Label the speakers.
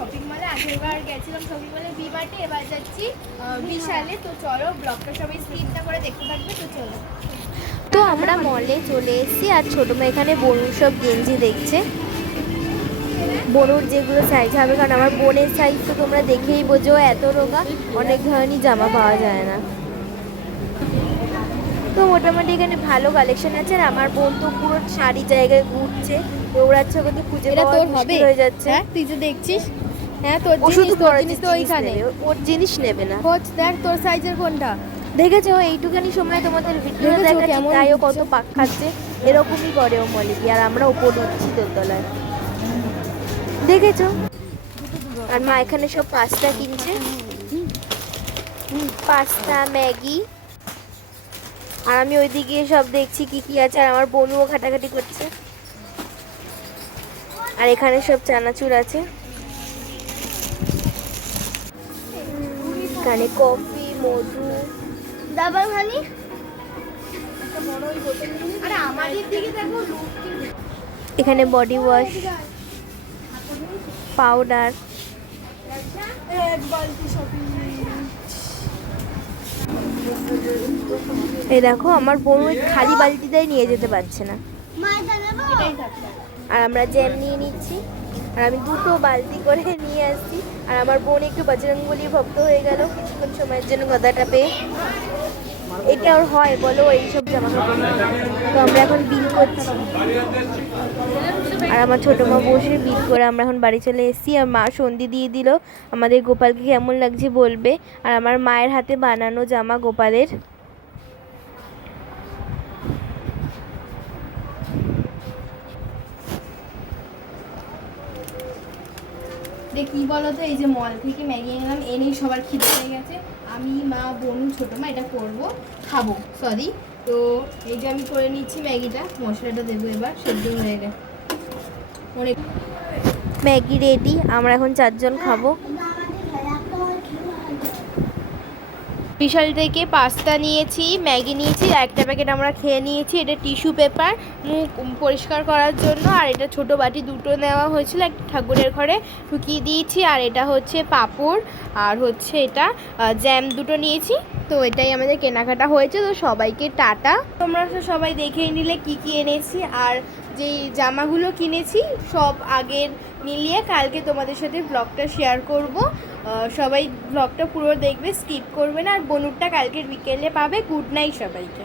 Speaker 1: Shopping মলে আগেরবার গেছিলাম শপিং মলে বি মার্টে এবার যাচ্ছি বিশালে। তো চলো ব্লগটা সবাই স্ক্রিনটা করে দেখতে থাকবে তো চলো।
Speaker 2: তো আমরা মলে চলে এসেছি আর ছোটো মেয়ে এখানে বনুর সব গেঞ্জি দেখছে। বনুর যেগুলো সাইজ হবে কারণ আমার বোনের সাইজ তো তোমরা দেখেই বোঝো এত রোগা অনেক ধরনের জামা পাওয়া যায় না। তো মোটামুটি এখানে ভালো কালেকশন আছে আর আমার বোন তো পুরো শাড়ি জায়গায় ঘুরছে দৌড়াচ্ছে ওকে খুঁজে পাওয়া মুশকিল হয়ে যাচ্ছে।
Speaker 1: হ্যাঁ তুই যে দেখছিস? হ্যাঁ তোর জিনিস তোর জিনিস তো ওইখানে।
Speaker 2: ওর জিনিস নেবে না।
Speaker 1: খোঁজ দেখ তোর সাইজের কোনটা।
Speaker 2: দেখেছ এইটুখানি সময় তোমাদের ভিডিও দেখাচ্ছি তাইও কত পাক খাচ্ছে এরকমই করে ও মলিকি আর আমরা ওপর উঠছি দোতলায় দেখেছ? আর মা এখানে সব পাস্তা কিনছে। Pasta Maggi. আর আমি ওইদিকে সব দেখছি কি কি আছে আর আমার বোনও ঘাটাঘাটি করছে। আর এখানে সব চানাচুর আছে। এখানে কফি মধু।
Speaker 1: দাবার হানি
Speaker 2: এখানে বডি ওয়াশ পাউডার এই দেখো আমার বোন ওই খালি বালতিটাই নিয়ে যেতে পারছে না। আর আমরা জ্যাম নিয়ে নিচ্ছি। আর আমি দুটো বালতি করে নিয়ে আসছি। আর আমার বোন একটু বজরঙ্গলি ভক্ত হয়ে গেল। কিছুক্ষণ সময়ের জন্য গদাটা পেয়ে। এটা ওর হয়, বলো, এইসব জামা কাপড় তো আমরা এখন বিল করছি। আর আমার ছোটো মা বসে বিল করে আমরা এখন বাড়ি চলে এসেছি। আর মা সন্ধি দিয়ে দিল। আমাদের গোপালকে কেমন লাগছে বলবে। আর আমার মায়ের হাতে বানানো জামা গোপালের।
Speaker 1: দেখ কি বলতো, এই যে মল থেকে ম্যাগি এনেলাম, এনেই সবার খিদে হয়ে গেছে। আমি, মা, বোন, ছোটো মা, এটা করব, খাব সরি তো এই যে আমি করে নিচ্ছি ম্যাগিটা, মশলাটা দেবো এবার, সেদ্ধ হয়ে গেছে। অনেক
Speaker 2: ম্যাগি রেডি আমরা এখন চারজন খাব। বিশাল থেকে পাস্তা নিয়েছি, ম্যাগি নিয়েছি একটা প্যাকেট আমরা খেয়ে নিয়েছি। এটা টিস্যু পেপার মুখ পরিষ্কার করার জন্য, আর এটা ছোট বাটি দুটো নেওয়া হয়েছিল একটা ঠাকুরের ঘরে। ঢুকিয়ে দিয়েছি, আর এটা হচ্ছে পাপড়, আর হচ্ছে এটা জ্যাম দুটো নিয়েছি। তো এটাই আমাদের কেনাকাটা হয়েছে, তো সবাইকে টাটা। তোমরা তো সবাই দেখেই নিলে কি কি এনেছি, আর যেই জামাগুলো কিনেছি সব আগের মিলিয়ে কালকে তোমাদের সাথে ব্লগটা শেয়ার করব। সবাই ব্লগটা পুরো দেখবে স্কিপ করবে না, আর বনুরটা কালকের বিকেলে পাবে। গুড নাইট সবাইকে।